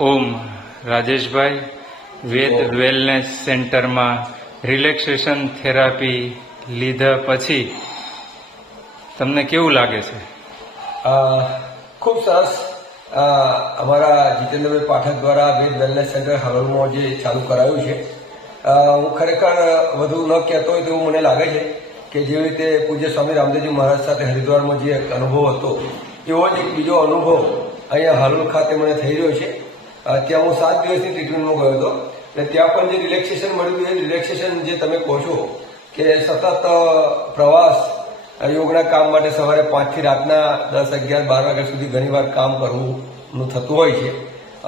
ઓમ રાજેશભાઈ વેદ wellness સેન્ટરમાં relaxation therapy લીધા પછી તમને કેવું લાગે છે? ખૂબ સરસ. અમારા જીતેન્દ્રભાઈ પાઠક દ્વારા વેદ વેલનેસ સેન્ટર હાલોલમાં જે ચાલુ કરાયું છે, હું ખરેખર વધુ ન કહેતો હોય તેવું મને લાગે છે કે જેવી રીતે પૂજ્ય સ્વામી રામદેવજી મહારાજ સાથે હરિદ્વારમાં જે એક અનુભવ હતો, એવો જ એક બીજો અનુભવ અહીંયા હાલોલ ખાતે મને થઈ રહ્યો છે. ત્યાં હું 7 દિવસની ટ્રીટમેન્ટમાં ગયો હતો અને ત્યાં પણ જે રિલેક્સેશન મળ્યું એ રિલેક્સેશન જે તમે કહો છો કે સતત પ્રવાસ યોગના કામ માટે સવારે 5 થી રાતના 10, 11, 12 વાગ્યા સુધી ઘણીવાર કામ કરવું થતું હોય છે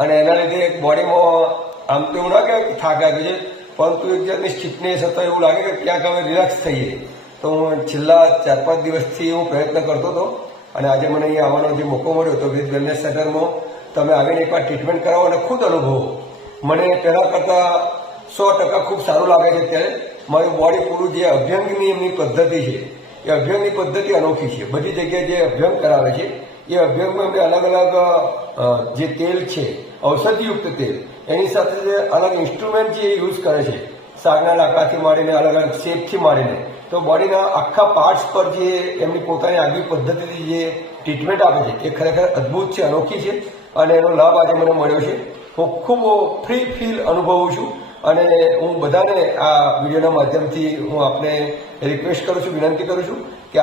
અને એના લીધે બોડીમાં આમ તો એવું ના કે થાક લાગે છે, પરંતુ એક જાતની સ્ટીફનેસ હતો. એવું લાગે કે ક્યાંક હવે રિલેક્સ થઈએ. તો હું છેલ્લા 4-5 દિવસથી હું પ્રયત્ન કરતો હતો અને આજે મને અહીંયા આવવાનો જે મોકો મળ્યો તો વેદ વેલનેસ સેન્ટરમાં તમે આવીને એકવાર ટ્રીટમેન્ટ કરાવો અને ખુદ અનુભવો. મને પહેલાં કરતાં 100% ખૂબ સારું લાગે છે. ત્યારે મારું બોડી પૂરું જે અભ્યંગની એમની પદ્ધતિ છે એ અભ્યંગની પદ્ધતિ અનોખી છે. બધી જગ્યાએ જે અભ્યંગ કરાવે છે એ અભ્યંગમાં એમને અલગ અલગ જે તેલ છે, ઔષધિયુક્ત તેલ, એની સાથે જે અલગ ઇન્સ્ટ્રુમેન્ટ જે યુઝ કરે છે, સાગના લાકડાથી માંડીને અલગ અલગ શેપથી માંડીને, તો બોડીના આખા પાર્ટ્સ પર જે એમની પોતાની આગવી પદ્ધતિથી જે ટ્રીટમેન્ટ આપે છે એ ખરેખર અદ્ભુત છે, અનોખી છે અને એનો લાભ આજે મને મળ્યો છે. હું ખૂબ ફ્રી ફીલ અનુભવું છું અને હું બધાને આ વિડીયોના માધ્યમથી હું આપને રિક્વેસ્ટ કરું છું, વિનંતી કરું છું કે